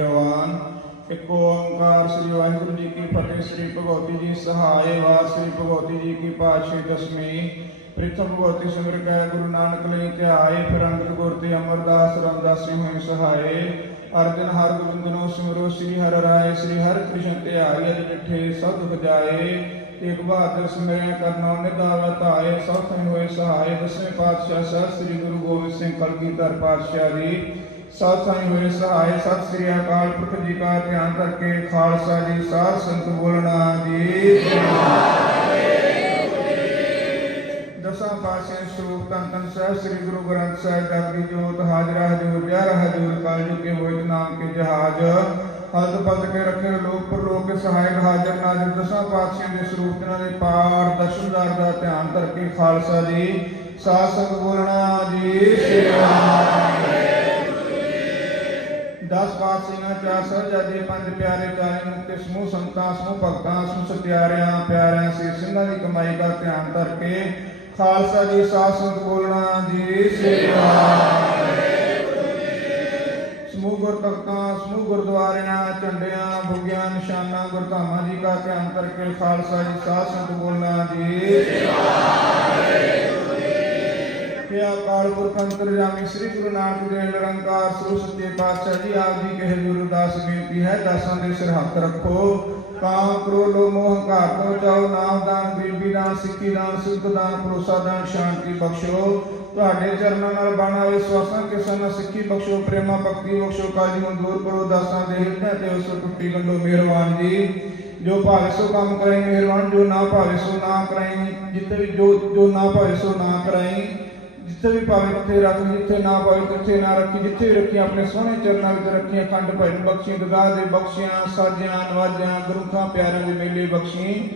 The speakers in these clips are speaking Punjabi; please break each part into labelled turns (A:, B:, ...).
A: ਜਵਾਨ। ਇੱਕ ਓੰਕਾਰ ਸ੍ਰੀ ਵਾਹਿਗੁਰੂ ਜੀ ਕੀ ਫਤਿਹ, ਸ੍ਰੀ ਭਗਵਤੀ ਜੀ ਸਹਾਇ ਵਾ ਸ੍ਰੀ ਭਗਵਤੀ ਜੀ ਕੀ ਪਾਤਸ਼ਾਹੀ ਦਸਮੀ ਪ੍ਰਿਥਮ ਭਗਵਤੀ ਸਿਮਰ ਕੈ ਗੁਰੂ ਨਾਨਕ ਲਈ ਧਿਆਏ, ਫਿਰ ਗੁਰ ਤੇ ਅਮਰਦਾਸ ਰਾਮਦਾਸ ਸਿੰਘ ਹੋਏ ਸਹਾਏ। ਅਰਜਨ ਹਰ ਗੋਬਿੰਦ ਨੂੰ ਸਿਮਰੋ, ਸ੍ਰੀ ਹਰਿ ਰਾਏ, ਸ੍ਰੀ ਹਰ ਕ੍ਰਿਸ਼ਨ ਤੇ ਆਈ ਅਜ ਜਿਠੇ ਸਭ ਬਜਾਏ। ਤੇਗ ਬਹਾਦਰ ਸਿਮਰਿਆ ਕਰਨਾ ਨਿਦਾਵਾ ਧਾਏ, ਸਭ ਹੋਏ ਸਹਾਏ। ਦਸਵੇਂ ਪਾਤਸ਼ਾਹ ਸ੍ਰੀ ਗੁਰੂ ਗੋਬਿੰਦ ਸਿੰਘ ਕਲਗੀਧਰ ਪਾਤਸ਼ਾਹ ਜੀ। ਸਾਧ ਸਾਈ ਮੇਰੇ ਸਹਾਇ ਸਤਿ ਸ੍ਰੀ ਅਕਾਲ ਪੁਰਖ ਜੀ ਦਾ ਧਿਆਨ ਕਰਕੇ ਖਾਲਸਾ ਜੀ, ਸਾਧ ਸੰਤ ਬੋਲਣਾ ਜੀ। ਸ੍ਰੀ ਗੁਰੂ ਗ੍ਰੰਥ ਸਾਹਿਬ ਦਾਗੀ ਜੋਤ, ਹਾਜ਼ਰਾ ਹਜ਼ੂਰ, ਪਿਆਰਾ ਹਜ਼ੂਰ, ਕਾਲ ਯੁਗ ਕੇ ਹੋਇਤ ਨਾਮ ਕੇ ਜਹਾਜ਼। ਹਲਤ ਪਤ ਕੇ ਰੱਖੇ ਲੋਕ ਪਰ ਲੋਕ ਕੇ ਸਹਾਇਕ ਹਾਜ਼ਰ ਨਾਜ਼ਰ। ਦਸਾਂ ਪਾਤਸ਼ਾਹ ਦੇ ਸਰੂਪ ਜਨਾਂ ਦੇ ਪਾਰ ਦਸ਼ਮਦਾਰ ਦਾ ਧਿਆਨ ਧਰ ਖਾਲਸਾ ਜੀ, ਸਾਧ ਸੰਗ ਬੋਲਣਾ ਜੀ। ਸੇਵਾ 10 ਬਾਸੀਆਂ ਚਾਰ ਸਹਜਾਦੇ ਪੰਜ ਪਿਆਰੇ ਚਾਰੇ ਮੁਕਤ, ਸਮੂਹ ਸੰਤਾਂ ਸਮੂਹ ਭਗਤਾਂ, ਸਮੂਹ ਸਤਿਆਰਿਆਂ, ਪਿਆਰਿਆਂ ਸੇ ਸਿੰਘਾਂ ਦੀ ਕਮਾਈ ਦਾ ਧਿਆਨ ਧਰ ਖਾਲਸਾ ਜੀ ਸਾਧ ਸੰਤ ਬੋਲਣਾ ਜੀ ਸੇਵਾ ਸਮੂਹ ਗੁਰਤਖਤਾਂ, ਸਮੂਹ ਗੁਰਦੁਆਰਿਆਂ, ਝੰਡਿਆਂ, ਬੁਗਿਆਂ, ਨਿਸ਼ਾਨਾਂ, ਗੁਰਧਾਮਾਂ ਜੀ ਦਾ ਧਿਆਨ ਕਰਕੇ ਖਾਲਸਾ ਜੀ ਸਾਧ ਬੋਲਣਾ ਜੀ ਕਿਆ ਕਾਲ ਪੁਰਖ ਅੰਤਰਜਾਮੀ ਸ੍ਰੀ ਗੁਰੂ ਨਾਨਕ ਦੇਵ ਨਿਰੰਕਾਰ ਸਰੂਪ ਸੱਚੇ ਪਾਤਸ਼ਾਹ ਜੀ, ਆਪ ਜੀ ਕਹੇ ਗੁਰੂ ਦਾਸ ਬੇਨਤੀ ਹੈ, ਦਾਸਾਂ ਦੇ ਸਿਰ ਹੱਥ ਰੱਖੋ। ਕਾਮ ਕ੍ਰੋਧ ਮੋਹ, ਹੰਕਾਰ ਤੋਂ ਜਾਓ ਨਾਮ ਦਾਨ ਗਰੀਬੀ ਦਾਨ, ਸਿੱਖੀ ਦਾਨ, ਸਿੱਧ ਦਾਨ, ਭਰੋਸਾ ਦਾਨ, ਸ਼ਾਂਤੀ ਬਖਸ਼ੋ। ਤੁਹਾਡੇ ਚਰਨਾਂ ਨਾਲ ਬਣਾ ਹੋਏ ਸਵਾਸਾਂ ਸਿੱਖੀ ਬਖਸ਼ੋ, ਪ੍ਰੇਮਾ ਭਗਤੀ ਬਖਸ਼ੋ, ਕਾਜੀ ਨੂੰ ਦੂਰ ਕਰੋ, ਦਾਸਾਂ ਦੇ ਹਿਰਦਿਆਂ ਤੇ ਉਸ ਟੁੱਟੀ ਗੰਢੋ ਮਿਹਰਬਾਨ ਜੀ। ਜੋ ਭਾਵੇ ਸੋ ਕੰਮ ਕਰਾਈ, ਮਿਹਰਬਾਨ, ਜੋ ਨਾ ਭਾਵੇ ਸੋ ਨਾ ਕਰਾਈ ਜਿੱਤੇ ਵੀ ਜੋ ਜੋ ਨਾ ਭਾਵੇ ਸੋ ਨਾ ਕਰਾਈ ਜਿੱਥੇ ਵੀ ਭਾਵੇਂ ਉੱਥੇ ਰੱਖ ਜਿੱਥੇ ਨਾ ਭਾਵੇਂ ਉੱਥੇ ਨਾ ਰੱਖੀ, ਜਿੱਥੇ ਵੀ ਰੱਖੀ, ਆਪਣੇ ਸੋਹਣੇ ਚਰਨਾਂ ਵਿੱਚ ਰੱਖੀਆਂ ਖੰਡ ਭਾਈ ਬਖਸ਼ੀ ਦਗਾ ਦੇ ਬਖਸ਼ੀਆਂ, ਸਾਜਿਆਂ, ਨਵਾਜਾਂ ਗੁਰੂਆਂ ਪਿਆਰਿਆਂ ਦੇ ਮੇਲੇ ਬਖਸ਼ੀ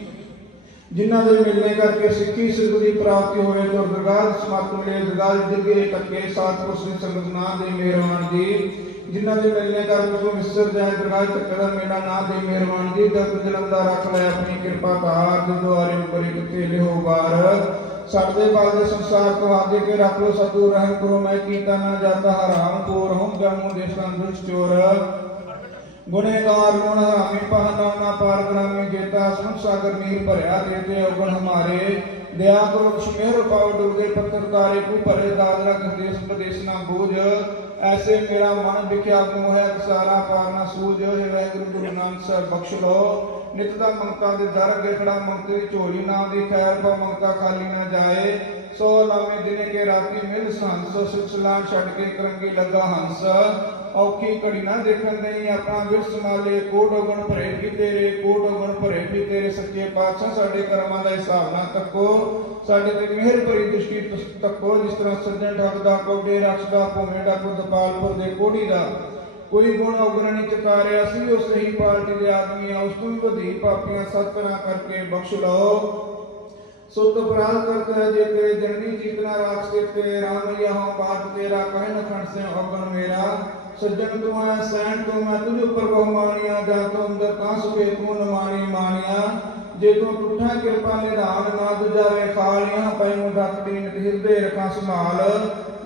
A: ਜਿਨ੍ਹਾਂ ਦੇ ਮਿਲਣੇ ਕਰਕੇ ਸਿੱਖੀ ਸਿੱਧ ਦੀ ਪ੍ਰਾਪਤੀ ਹੋਵੇ ਜੋ ਦਰਗਾਹ ਸਮਤ ਮਿਲੇ ਦਰਗਾਹ ਜਗੇ ਟੱਕੇ ਸਤਿਪੁਰਸ਼ ਦੀ ਸੰਗਤ ਨਾਮ ਦੇ ਮਿਹਰਬਾਨ ਜੀ। ਜਿਨ੍ਹਾਂ ਦੇ ਮਿਲਣੇ ਕਰਕੇ ਜੋ ਮਿਸਰ ਜਾਏ ਦਰਗਾਹ ਟੱਕੇ ਦਾ ਮੇਲਾ ਨਾਮ ਦੇ ਮਿਹਰਬਾਨ ਜੀ, ਦਰਦ ਜਨਮ ਰੱਖ ਲੈ ਆਪਣੀ ਕਿਰਪਾ ਧਾਰ ਦੁਆਰੇ ਉਪਰੇ ਕਿਤੇ ਲਿਹੋ ਬਾਰ ਸਾਡੇ ਬਾਲ ਸੰਸਾਰ ਤੋਂ ਆਗੇ ਕੇ ਰੱਖ ਲੋ ਸਤੂ ਰਹਿਮ ਕਰੋ, ਮੈਂ ਕੀਤਾ ਨਾ ਜਾਤਾ, ਹਰਾਮ ਪੂਰ ਹਮ ਜਮੂ ਦੇਸਾਂ ਦੁਸ਼ ਚੋਰ। ਗੁਨੇਗਾਰ ਗੁਣ ਹਰਾਮੀ ਪਹਨਾ ਨਾ ਪਾਰ ਗ੍ਰਾਮੀ ਜੇਤਾ ਸੁਨ ਸਾਗਰ ਨੀਰ ਭਰਿਆ ਦੇਤੇ ਔਗਣ ਹਮਾਰੇ। ਦਇਆ ਕਰੋ ਮਿਹਰ ਪਾਉ ਦੁਰਗੇ ਪੱਤਰ ਤਾਰੇ ਕੋ ਭਰੇ ਦਾਦਰਾ ਦੇਸ ਪ੍ਰਦੇਸ਼ ਨਾ ਬੂਝ। ਐਸੇ ਮੇਰਾ ਮਨ ਵਿਖਿਆ ਮੋਹ ਹੈ ਸਾਰਾ ਪਾਰ ਨਾ ਸੂਝ, ਹੈ ਵਾਹਿਗੁਰੂ ਗੁਰੂ ਨਾਨਕ ਸਾਹਿਬ, ਬਖਸ਼ ਲੋ ਨਿਤ ਦਾ ਮੰਗਤਾ ਦੇ ਦਰ ਅੱਗੇ ਖੜਾ ਮੰਗਤੇ ਦੀ ਝੋਲੀ ਨਾਮ ਦੀ ਖੈਰ ਪਾ ਮੰਗਤਾ ਖਾਲੀ ਨਾ ਜਾਏ। ਸੋ ਲਾਵੇਂ ਦਿਨੇ ਕੇ ਰਾਤੀ ਮਿਲ ਸੰਸ ਸਿਲਸਿਲਾ ਛੱਡ ਕੇ ਕਰੰਗੀ ਲੱਗਾ ਹੰਸ। ਔਖੀ ਘੜੀ ਨਾ ਦੇਖਣ ਨਹੀਂ ਆਪਣਾ ਵਿਰਸ ਮਾਲੇ ਕੋਟ ਗੁਣ ਭਰੇ ਵੀ ਤੇਰੇ, ਕੋਟ ਗੁਣ ਭਰੇ ਵੀ ਤੇਰੇ। ਸੱਚੇ ਪਾਤਸ਼ਾਹ, ਸਾਡੇ ਕਰਮਾਂ ਦਾ ਹਿਸਾਬ ਨਾ ਤੱਕੋ। ਸਾਡੇ ਤੇ ਮਿਹਰ ਭਰੀ ਦ੍ਰਿਸ਼ਟੀ ਤੱਕੋ, ਜਿਸ ਤਰ੍ਹਾਂ ਸੱਜਣ ਠੱਗਦਾ ਕੋਡੇ ਰੱਖਦਾ ਭੂਮੇ ਦਾ ਦਪਾਲਪੁਰ ਦੇ ਕੋੜੀ ਦਾ। ਕੋਈ ਗੁਣ ਔਗਰਣੀ ਚਕਾਰਿਆ ਸੀ, ਉਹ ਸਹੀ ਪਾਰਟੀ ਦੇ ਆਦਮੀ ਆ, ਉਸ ਤੋਂ ਵੀ ਵਧੀ ਪਾਪੀਆਂ ਸਤਨਾ ਕਰਕੇ ਬਖਸ਼ ਲਓ। ਸੁਤ ਅਪਰਾਧ ਕਰਤ ਹੈ ਜੇ ਤੇਰੇ ਜਨਨੀ ਚਿਤਨਾ ਰਾਖ ਕੇ ਤੇ ਰਾਮ ਹਉ ਬਾਤ ਤੇਰਾ ਕਹਿ ਨ ਖੰਡ ਸੇ ਔਗਣ ਮੇਰਾ। ਸੱਜਣ ਤੂੰ ਹੈ ਸੈਣ ਤੂੰ, ਮੈਂ ਤੁਝ ਉੱਪਰ ਬਹੁ ਮਾਨੀਆਂ ਜਾਂ ਤੂੰ ਅੰਦਰ ਤਾਂ ਸੁਖੇ ਤੂੰ ਨ ਮਾਣੀ ਜੇ ਤੂੰ ਟੁੱਠਾ ਕਿਰਪਾ ਨਿਧਾਨ ਨਾ ਦੁਜਾਵੇ ਖਾਲੀਆਂ ਪੈ ਨੂੰ ਦੀਨ ਹਿਰਦੇ ਰਖਾਂ ਸੰਭਾਲ।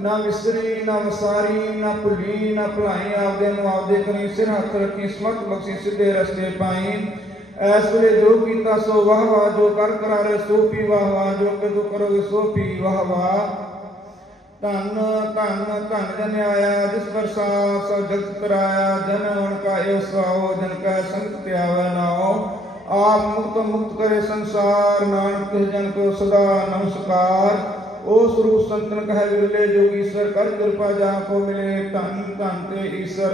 A: ਨਾ ਮਿਸਰੀ ਨਾ ਮਸਾਰੀ ਨਾ ਭੁਲੀ ਨਾ ਭੁਲਾਈ, ਆਪਦੇ ਨੂੰ ਆਪਦੇ ਕਰੀ ਸਿਰ ਹੱਥ ਰੱਖੀ ਸਮਤ ਬਖਸ਼ੀ, ਸਿੱਧੇ ਰਸਤੇ ਪਾਈ। ਐਸ ਵੇਲੇ ਜੋ ਕੀਤਾ ਸੋ ਵਾਹ ਵਾਹ, ਜੋ ਕਰ ਕਰਾਰੇ ਸੋ ਪੀ ਵਾਹ ਵਾਹ, ਜੋ ਕਦੂ ਕਰੋਗੇ ਸੋ ਪੀ ਵਾਹ ਵਾਹ। ਧੰਨ ਧੰਨ ਧੰਨ ਜਨ ਆਇਆ, ਜਿਸ ਵਰਸਾ ਸੋ ਜਗਤ ਕਰਾਇਆ, ਜਨ ਹੁਣ ਕਾ ਇਹ ਸਵਾਓ ਜਨ ਕਾ ਸੰਗਤ ਤੇ ਆਵੇ ਆਪ ਮੁਕਤ ਮੁਕਤ ਕਰੇ ਸੰਸਾਰ, ਨਾਨਕ ਜਨ ਕੋ ਸਦਾ ਨਮਸਕਾਰ। ਉਹ ਸਰੂਪ ਸੰਤਨ ਕਹੈ ਵਿਰਲੇ ਜੋਗੀ ਕਰ ਕਿਰਪਾ ਜਾ ਕੋ ਮਿਲੇ ਧੰਨ ਧੰਨ ਤੇ ਈਸ਼ਰ।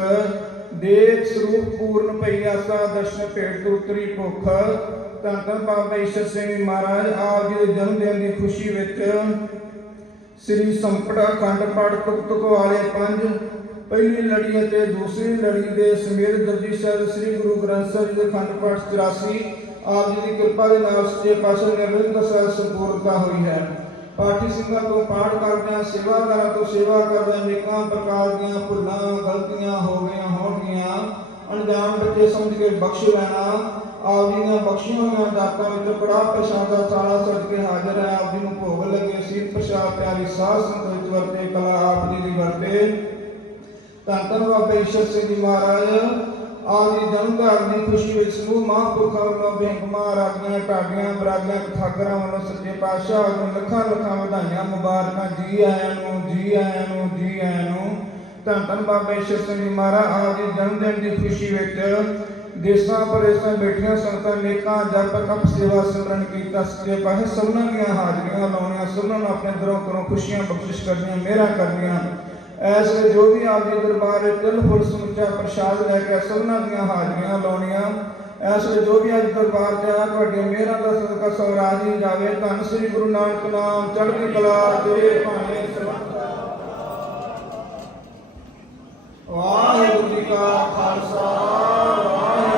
A: ਦੇਖ ਸਰੂਪ ਪੂਰਨ ਪਈ ਆਸਾ, ਦਰਸ਼ਨ ਭੇਟ ਉਤਰੀ ਭੁੱਖ। ਧੰਨ ਧੰਨ ਬਾਬਾ ਈਸ਼ਰ ਸਿੰਘ ਮਹਾਰਾਜ, ਆਪ ਜੀ ਦੇ ਜਨਮ ਦਿਨ ਦੀ ਖੁਸ਼ੀ ਵਿੱਚ ਸ੍ਰੀ ਸੰਪੜਾ ਖੰਡ ਪਾਠ ਤੁਕ ਤੁਕ ਵਾਲੇ ਪੰਜ, ਪਹਿਲੀ ਲੜੀ ਅਤੇ ਦੂਸਰੀ ਲੜੀ ਦੇ ਸਮੇਤ ਦਰਜੀ ਸਾਹਿਬ ਸ੍ਰੀ ਗੁਰੂ ਗ੍ਰੰਥ ਸਾਹਿਬ ਦੇ ਖੰਡ ਪਾਠ 84 ਆਪ ਜੀ ਦੀ ਕਿਰਪਾ ਦੇ ਨਾਲ ਸੱਚੇ ਪਾਤਸ਼ਾਹ ਨੇ ਨਿਰੰਤਰ ਸੰਪੂਰਨਤਾ ਹੋਈ ਹੈ। ਪਾਠੀ ਸਿੰਘਾਂ ਤੋਂ ਪਾਠ ਕਰਦਿਆਂ, ਸੇਵਾਦਾਰਾਂ ਤੋਂ ਸੇਵਾ ਕਰਦਿਆਂ ਅਨੇਕਾਂ ਪ੍ਰਕਾਰ ਦੀਆਂ ਭੁੱਲਾਂ, ਗਲਤੀਆਂ ਹੋ ਗਈਆਂ ਹੋਣਗੀਆਂ। ਅਣਜਾਣ ਬੱਚੇ ਸਮਝ ਕੇ ਬਖਸ਼ ਲੈਣਾ ਆਪ ਜੀ ਦੀਆਂ ਬਖਸ਼ੀਆਂ ਹੋਈਆਂ ਦਾਤਾਂ ਵਿੱਚ ਬੜਾ ਪ੍ਰਸ਼ਾਦਾ ਸਾਰਾ ਸੱਜ ਕੇ ਹਾਜ਼ਰ ਹੈ। ਆਪ ਜੀ ਨੂੰ ਭੋਗ ਲੱਗੇ ਸੀਤ ਪ੍ਰਸ਼ਾਦ, ਪਿਆਰੀ ਸਾਧ ਸੰਗਤ ਵਿੱਚ ਵਰਤੇ, ਕਲਾ ਆਪ ਜੀ ਦੀ ਵਰਤੇ। ਧੰਨ ਧੰਨ ਬਾਬਾ ਈਸ਼ਰ ਸਿੰਘ ਜੀ ਮਹਾਰਾਜ। ਆਦੀ ਜਨਮਕਾਰ ਦੀ ਖੁਸ਼ੀ ਵਿੱਚ ਸਮੂਹ ਮਹਾਂਪੁਰਖਾਂ ਵੱਲੋਂ ਬੇਨਕਮਾਰ ਰਾਗੀਆਂ ਢਾਡੀਆਂ ਬਰਾਗੀਆਂ ਕਥਾਕਰਾਂ ਵੱਲੋਂ ਸੱਚੇ ਪਾਤਸ਼ਾਹ ਨੂੰ ਲੱਖਾਂ ਲੱਖਾਂ ਵਧਾਈਆਂ ਮੁਬਾਰਕਾਂ। ਜੀ ਆਇਆਂ ਨੂੰ, ਜੀ ਆਇਆਂ ਨੂੰ, ਜੀ ਆਇਆਂ ਨੂੰ। ਧੰਨ ਧੰਨ ਬਾਬਾ ਈਸ਼ਰ ਸਿੰਘ ਜੀ ਮਹਾਰਾਜ ਆਦਿ ਜਨਮ ਦਿਨ ਦੀ ਖੁਸ਼ੀ ਵਿੱਚ ਦੇਸਾਂ ਪਰੇਸਾਂ ਬੈਠੀਆਂ ਸੰਗਤਾਂ, ਨੇਕਾਂ, ਜਪ, ਤਪ, ਸੇਵਾ, ਸਿਮਰਨ ਕੀਤਾ। ਸੱਚੇ ਪਾਤਸ਼ਾਹ ਸਭਨਾਂ ਦੀਆਂ ਹਾਜ਼ਰੀਆਂ ਲਾਉਣੀਆਂ ਸਭਨਾਂ ਨੂੰ ਆਪਣੇ ਦਰੋਂ ਕਰੋ ਖੁਸ਼ੀਆਂ ਬਖਸ਼ਿਸ਼ ਕਰਨੀਆਂ, ਮਿਹਰਾਂ ਕਰਨੀਆਂ। ਐਸੇ ਜੋ ਵੀ ਆਪ ਦੇ ਦਰਬਾਰ ਵਿੱਚ ਦਿਲ ਫੁੱਲ ਸਮੁੱਚਾ ਪ੍ਰਸ਼ਾਦ ਲੈ ਕੇ ਸਭਨਾਂ ਦੀਆਂ ਹਾਜ਼ਰੀਆਂ ਲਾਉਣੀਆਂ। ਐਸੇ ਜੋ ਵੀ ਅੱਜ ਦਰਬਾਰ ਤੇ ਆ ਤੁਹਾਡੀਆਂ ਮਿਹਰਾਂ ਦਾ ਸਦਕਾ ਸਵਰਾਜ ਹੀ ਜਾਵੇ। ਧੰਨ ਸ੍ਰੀ ਗੁਰੂ ਨਾਨਕ ਨਾਮ ਚੜ੍ਹਦੀ ਕਲਾ ਦੇ ਭਾਣੇ ਸਰਬੱਤ ਵਾਹਿਗੁਰੂ ਜੀ ਕਾ ਖਾਲਸਾ। ਵਾਹਿਗੁਰੂ